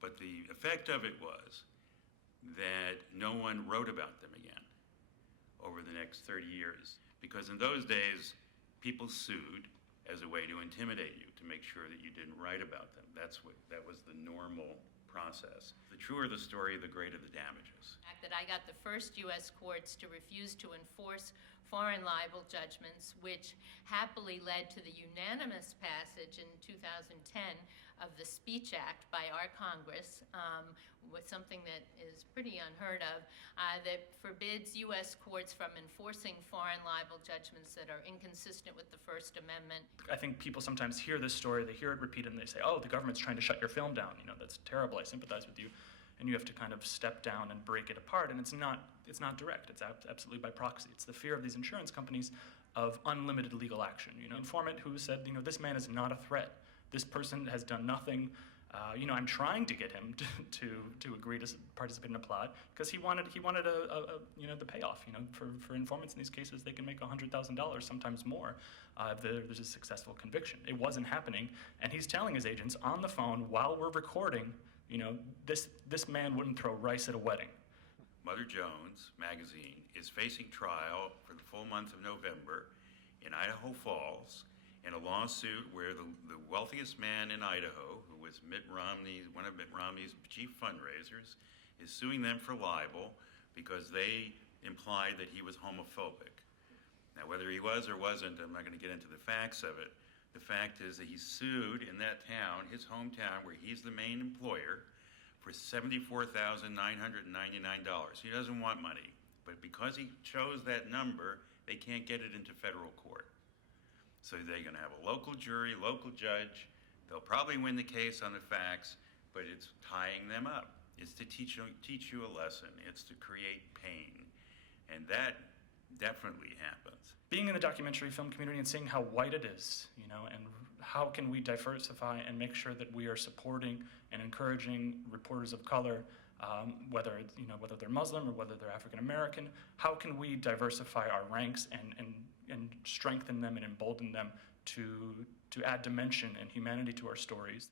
But the effect of it was that no one wrote about them again over the next 30 years. Because in those days, people sued as a way to intimidate you, to make sure that you didn't write about them. That was the normal process. The truer the story, the greater the damages. The fact that I got the first U.S. courts to refuse to enforce foreign libel judgments, which happily led to the unanimous passage in 2010 of the Speech Act by our Congress, was something that is pretty unheard of, that forbids U.S. courts from enforcing foreign libel judgments that are inconsistent with the First Amendment. I think people sometimes hear this story, they hear it repeated, and they say, oh, the government's trying to shut your film down. You know, that's terrible, I sympathize with you. And you have to kind of step down and break it apart. And it's not direct. It's absolutely by proxy. It's the fear of these insurance companies of unlimited legal action. You know, informant who said, you know, this man is not a threat. This person has done nothing. You know, I'm trying to get him to agree to participate in a plot because he wanted a you know, the payoff. You know, for informants in these cases, they can make $100,000, sometimes more. There's a successful conviction. It wasn't happening, and he's telling his agents on the phone while we're recording, you know, this man wouldn't throw rice at a wedding. Mother Jones magazine is facing trial for the full month of November in Idaho Falls in a lawsuit where the wealthiest man in Idaho, who was one of Mitt Romney's chief fundraisers, is suing them for libel because they implied that he was homophobic. Now, whether he was or wasn't, I'm not going to get into the facts of it. The fact is that he's sued in that town, his hometown, where he's the main employer, for $74,999. He doesn't want money, but because he chose that number, they can't get it into federal court. So they're going to have a local jury, local judge. They'll probably win the case on the facts, but it's tying them up. It's to teach you a lesson. It's to create pain. And that definitely happens. Being in the documentary film community and seeing how white it is, you know, and how can we diversify and make sure that we are supporting and encouraging reporters of color, whether they're Muslim or whether they're African American, how can we diversify our ranks and strengthen them and embolden them to add dimension and humanity to our stories?